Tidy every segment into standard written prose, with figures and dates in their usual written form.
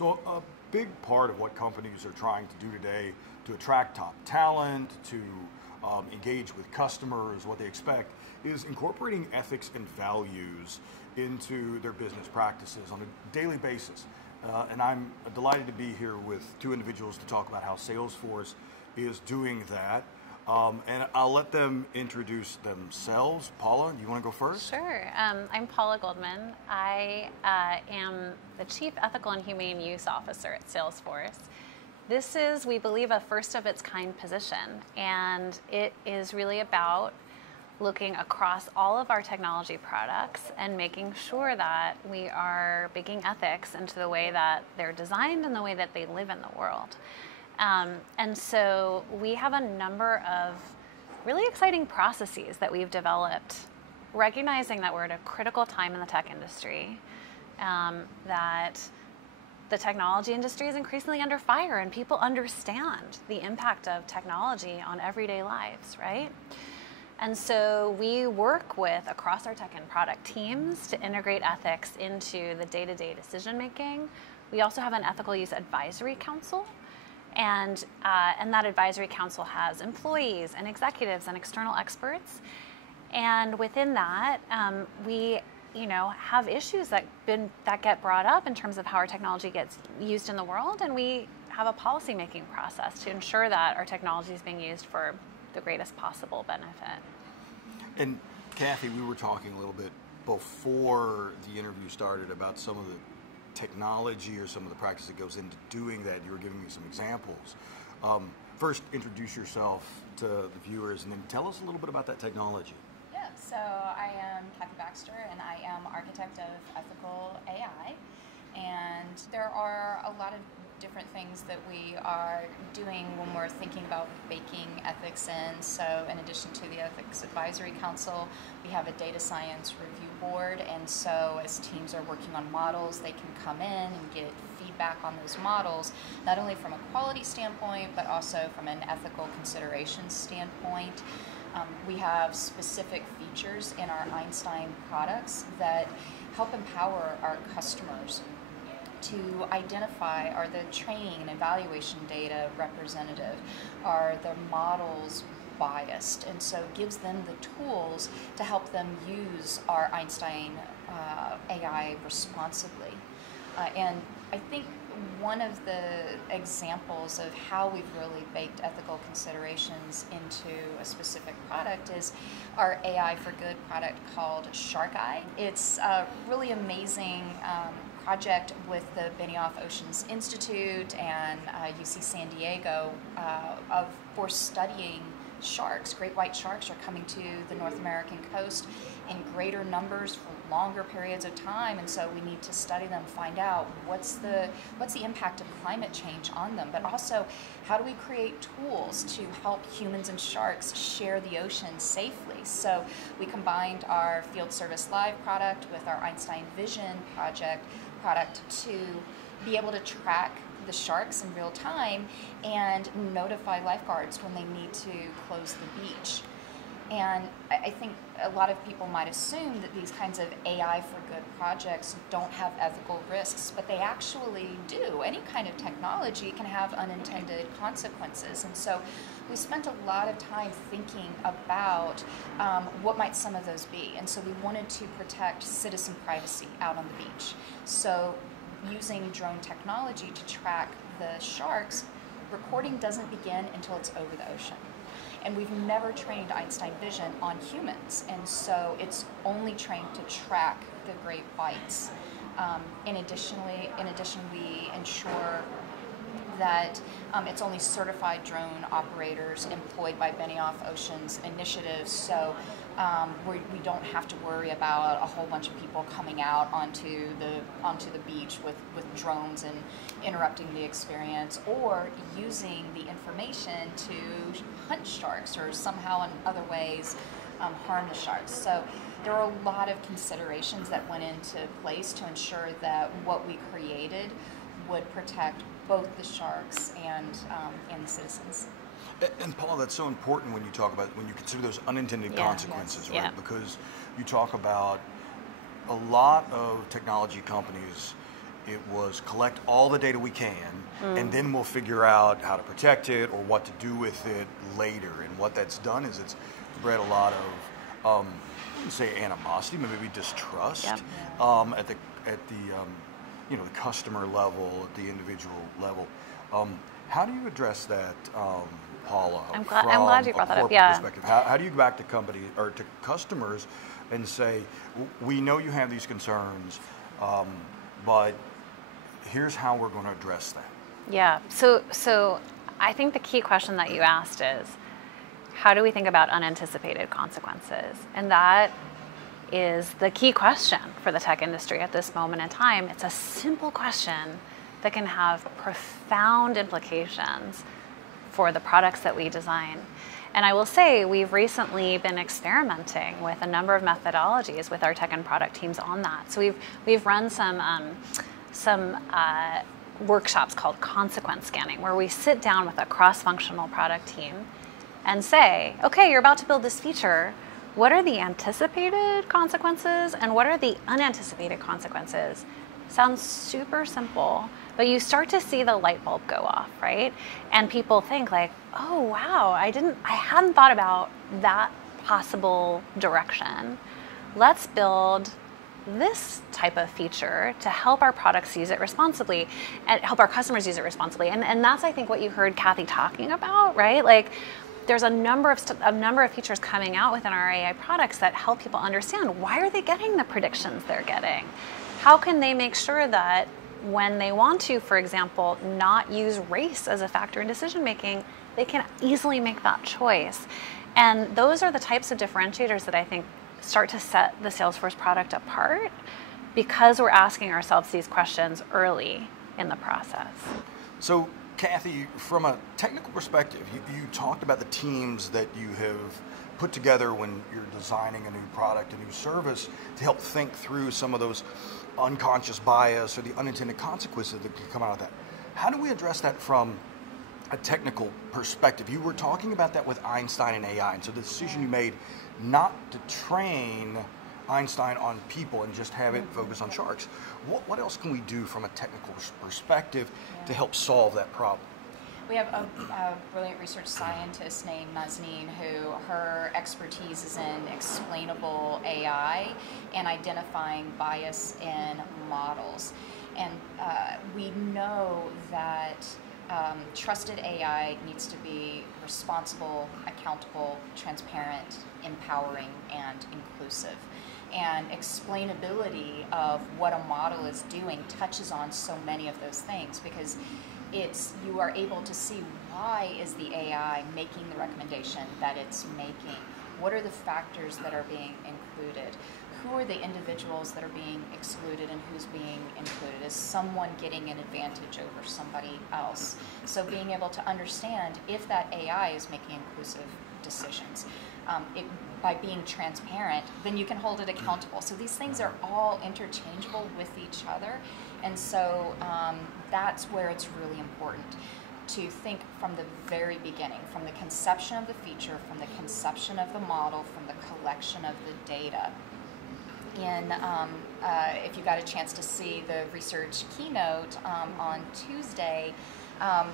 So a big part of what companies are trying to do today to attract top talent, to engage with customers, what they expect, is incorporating ethics and values into their business practices on a daily basis. And I'm delighted to be here with two individuals to talk about how Salesforce is doing that. And I'll let them introduce themselves. Paula, do you want to go first? Sure. I'm Paula Goldman. I am the Chief Ethical and Humane Use Officer at Salesforce. This is, we believe, a first of its kind position, and it is really about looking across all of our technology products and making sure that we are baking ethics into the way that they're designed and the way that they live in the world. And so we have a number of really exciting processes that we've developed, recognizing that we're at a critical time in the tech industry, that the technology industry is increasingly under fire and people understand the impact of technology on everyday lives, right? And so we work with, across our tech and product teams, to integrate ethics into the day-to-day decision making. We also have an ethical use advisory council. And that advisory council has employees and executives and external experts. And within that, we have issues that get brought up in terms of how our technology gets used in the world. And we have a policy-making process to ensure that our technology is being used for the greatest possible benefit. And Kathy, we were talking a little bit before the interview started about some of the technology or some of the practice that goes into doing that. You were giving me some examples. First, introduce yourself to the viewers and then tell us a little bit about that technology. Yeah, so I am Kathy Baxter and I am architect of ethical AI. And there are a lot of different things that we are doing when we're thinking about baking ethics in. So in addition to the Ethics Advisory Council, we have a data science review board, and so as teams are working on models, they can come in and get feedback on those models, not only from a quality standpoint, but also from an ethical considerations standpoint. We have specific features in our Einstein products that help empower our customers to identify, are the training and evaluation data representative? Are the models biased? And so it gives them the tools to help them use our Einstein AI responsibly. And I think one of the examples of how we've really baked ethical considerations into a specific product is our AI for Good product called Shark Eye. It's a really amazing project with the Benioff Oceans Institute and UC San Diego for studying sharks. Great white sharks are coming to the North American coast in greater numbers for longer periods of time, and so we need to study them, find out what's the impact of climate change on them, but also how do we create tools to help humans and sharks share the ocean safely. So we combined our Field Service Live product with our Einstein Vision product to be able to track the sharks in real time and notify lifeguards when they need to close the beach. And I think a lot of people might assume that these kinds of AI for Good projects don't have ethical risks, but they actually do. Any kind of technology can have unintended consequences. And so we spent a lot of time thinking about what might some of those be. And so we wanted to protect citizen privacy out on the beach. So using drone technology to track the sharks, recording doesn't begin until it's over the ocean. And we've never trained Einstein Vision on humans, and so it's only trained to track the great whites. In addition, we ensure that it's only certified drone operators employed by Benioff Oceans initiatives, so we don't have to worry about a whole bunch of people coming out onto the beach with drones and interrupting the experience, or using the information to hunt sharks or somehow in other ways harm the sharks. So there are a lot of considerations that went into place to ensure that what we created would protect both the sharks and the citizens. And Paul, that's so important when you talk about, when you consider those unintended consequences, yes, right? Because you talk about a lot of technology companies it was collect all the data we can, and then we'll figure out how to protect it or what to do with it later. And what that's done is it's bred a lot of, I wouldn't say animosity, but maybe distrust at the you know, the customer level, at the individual level. How do you address that, Paula? I'm glad you brought that up. Yeah. Perspective? How do you go back to companies or to customers and say, we know you have these concerns, but here's how we're going to address that? Yeah. So I think the key question that you asked is, how do we think about unanticipated consequences? And that is the key question for the tech industry at this moment in time. It's a simple question that can have profound implications for the products that we design. And I will say we've recently been experimenting with a number of methodologies with our tech and product teams on that. So we've run some workshops called consequence scanning, where we sit down with a cross-functional product team and say, okay, you're about to build this feature. What are the anticipated consequences and what are the unanticipated consequences? Sounds super simple, but you start to see the light bulb go off, right? And people think like, oh wow, I hadn't thought about that possible direction. Let's build this type of feature to help our products use it responsibly and help our customers use it responsibly. And that's, I think, what you heard Kathy talking about, right? Like, there's a number of features coming out within our AI products that help people understand, why are they getting the predictions they're getting? How can they make sure that when they want to, for example, not use race as a factor in decision making, they can easily make that choice? And those are the types of differentiators that I think start to set the Salesforce product apart, because we're asking ourselves these questions early in the process. So, Kathy, from a technical perspective, you talked about the teams that you have put together when you're designing a new product, a new service, to help think through some of those unconscious bias or the unintended consequences that can come out of that. How do we address that from a technical perspective? You were talking about that with Einstein and AI, and so the decision you made not to train Einstein on people and just have it focus on sharks. What else can we do from a technical perspective to help solve that problem? We have a brilliant research scientist named Nazneen, who her expertise is in explainable AI and identifying bias in models. And we know that trusted AI needs to be responsible, accountable, transparent, empowering, and inclusive. And explainability of what a model is doing touches on so many of those things, because you are able to see, why is the AI making the recommendation that it's making? What are the factors that are being included? Who are the individuals that are being excluded and who's being included? Is someone getting an advantage over somebody else? So being able to understand if that AI is making inclusive decisions. By being transparent, then you can hold it accountable. So these things are all interchangeable with each other. And so that's where it's really important to think from the very beginning, from the conception of the feature, from the conception of the model, from the collection of the data. And if you got a chance to see the research keynote on Tuesday,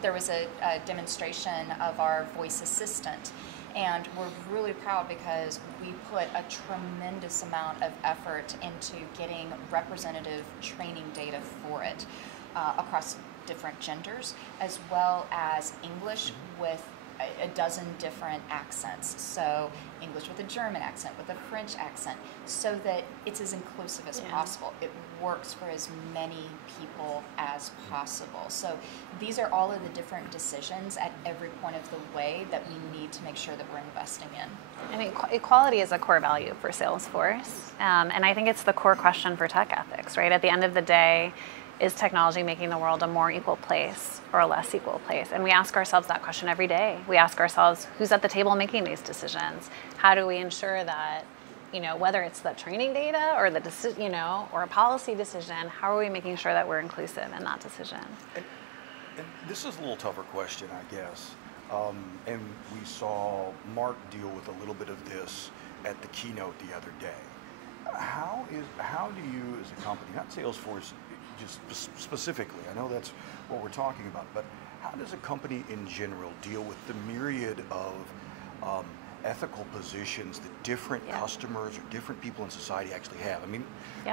there was a demonstration of our voice assistant. And we're really proud because we put a tremendous amount of effort into getting representative training data for it across different genders, as well as English with a dozen different accents. So English with a German accent, with a French accent, so that it's as inclusive as possible. It works for as many people as possible. So these are all of the different decisions at every point of the way that we need to make sure that we're investing in. I mean, equality is a core value for Salesforce, and I think it's the core question for tech ethics, right? At the end of the day, is technology making the world a more equal place or a less equal place? And we ask ourselves that question every day. We ask ourselves, who's at the table making these decisions? How do we ensure that, whether it's the training data or the or a policy decision, how are we making sure that we're inclusive in that decision? And this is a little tougher question, I guess. And we saw Mark deal with a little bit of this at the keynote the other day. How do you, as a company, not Salesforce just specifically, I know that's what we're talking about, but how does a company in general deal with the myriad of ethical positions that different customers or different people in society actually have? I mean,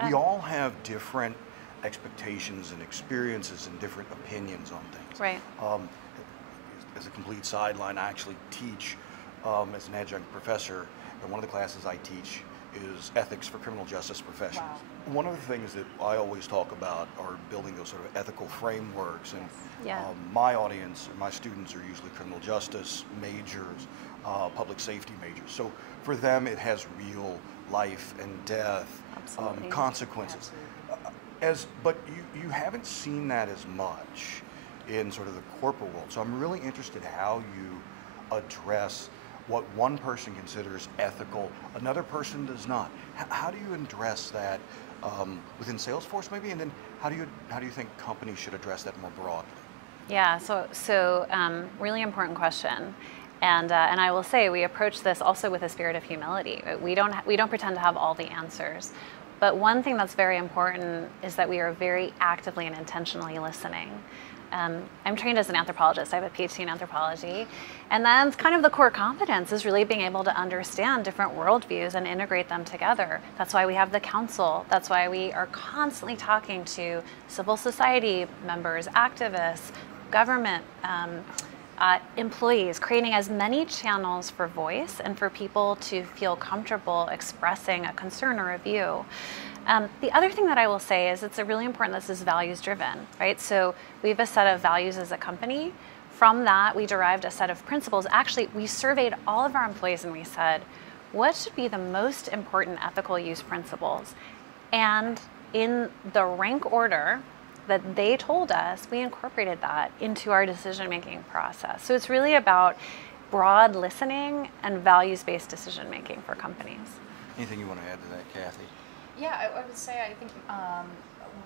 we all have different expectations and experiences and different opinions on things. Right. As a complete sideline, I actually teach as an adjunct professor, and one of the classes I teach is ethics for criminal justice professionals. Wow. One of the things that I always talk about are building those sort of ethical frameworks, and my audience, my students are usually criminal justice majors, public safety majors. So for them, it has real life and death consequences. But you haven't seen that as much in sort of the corporate world. So I'm really interested how you address what one person considers ethical, another person does not. How do you address that within Salesforce maybe, and then how do you think companies should address that more broadly? Yeah, so really important question. And I will say we approach this also with a spirit of humility. We don't pretend to have all the answers. But one thing that's very important is that we are very actively and intentionally listening. I'm trained as an anthropologist. I have a PhD in anthropology. And that's kind of the core competence, is really being able to understand different worldviews and integrate them together. That's why we have the council. That's why we are constantly talking to civil society members, activists, government employees, creating as many channels for voice and for people to feel comfortable expressing a concern or a view. The other thing that I will say is it's really important this is values driven, right? So we have a set of values as a company. From that, we derived a set of principles. Actually, we surveyed all of our employees and we said, what should be the most important ethical use principles? And in the rank order that they told us, we incorporated that into our decision-making process. So it's really about broad listening and values-based decision-making for companies. Anything you want to add to that, Kathy? Yeah, I would say I think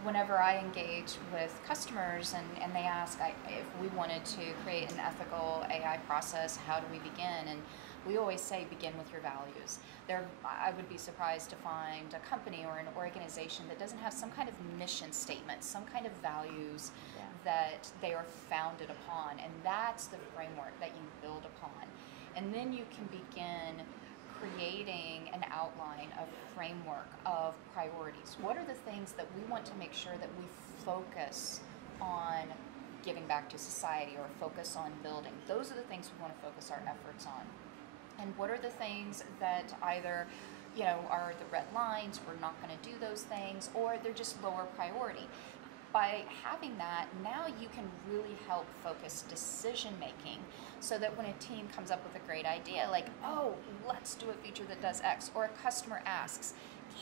whenever I engage with customers and they ask if we wanted to create an ethical AI process, how do we begin? And we always say begin with your values. I would be surprised to find a company or an organization that doesn't have some kind of mission statement, some kind of values that they are founded upon, and that's the framework that you build upon. And then you can begin creating an outline, a framework of priorities. What are the things that we want to make sure that we focus on giving back to society or focus on building? Those are the things we want to focus our efforts on. And what are the things that either, are the red lines, we're not going to do those things, or they're just lower priority? By having that, now you can really help focus decision making so that when a team comes up with a great idea, like, oh, let's do a feature that does X, or a customer asks,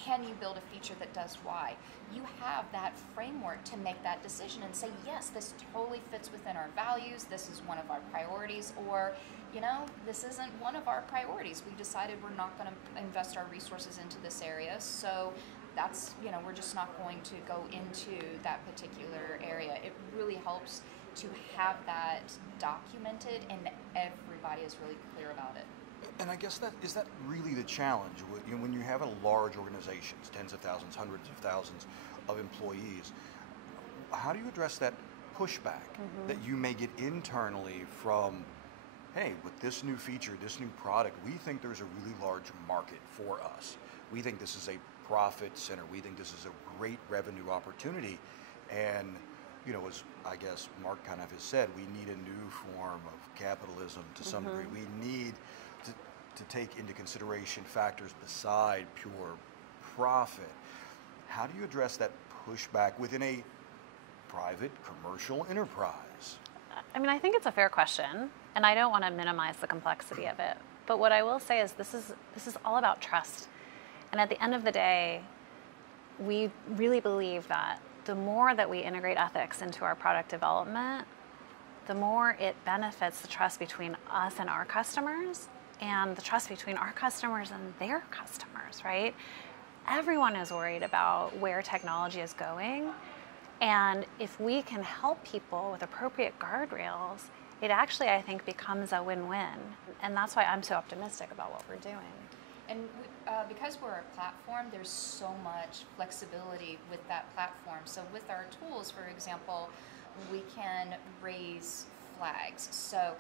can you build a feature that does Y? You have that framework to make that decision and say, yes, this totally fits within our values, this is one of our priorities, or, this isn't one of our priorities. We decided we're not going to invest our resources into this area, so that's, we're just not going to go into that particular area. It really helps to have that documented and everybody is really clear about it. And I guess that really the challenge when you have a large organizations, tens of thousands, hundreds of thousands of employees. How do you address that pushback that you may get internally from, hey, with this new feature, this new product, we think there's a really large market for us. We think this is a profit center. We think this is a great revenue opportunity. And as I guess Mark kind of has said, we need a new form of capitalism to some degree. We need to take into consideration factors beside pure profit. How do you address that pushback within a private commercial enterprise? I think it's a fair question, and I don't want to minimize the complexity of it. But what I will say is this is all about trust. And at the end of the day, we really believe that the more that we integrate ethics into our product development, the more it benefits the trust between us and our customers, and the trust between our customers and their customers, right? Everyone is worried about where technology is going. And if we can help people with appropriate guardrails, it actually, I think, becomes a win-win. And that's why I'm so optimistic about what we're doing. And because we're a platform, there's so much flexibility with that platform. So with our tools, for example, we can raise flags. So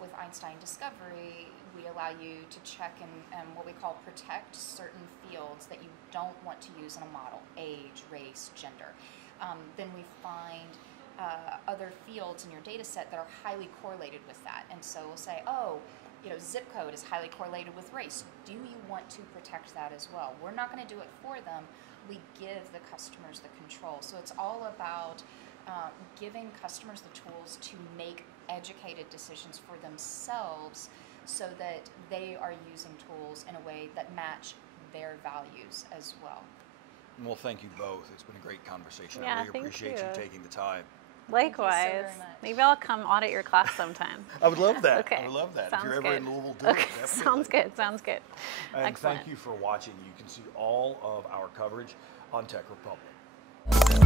with Einstein Discovery, we allow you to check and what we call protect certain fields that you don't want to use in a model: age, race, gender. Then we find other fields in your data set that are highly correlated with that. And so we'll say, oh, zip code is highly correlated with race. Do you want to protect that as well? We're not going to do it for them. We give the customers the control. So it's all about giving customers the tools to make educated decisions for themselves so that they are using tools in a way that match their values as well. Well, thank you both. It's been a great conversation. Yeah, I really appreciate you taking the time. Likewise. Thank you so very much. Maybe I'll come audit your class sometime. I would love that. Okay. I would love that. Sounds if you're good. ever in Louisville, do it. Definitely. Sounds good. Sounds good. And Excellent. thank you for watching. You can see all of our coverage on Tech Republic.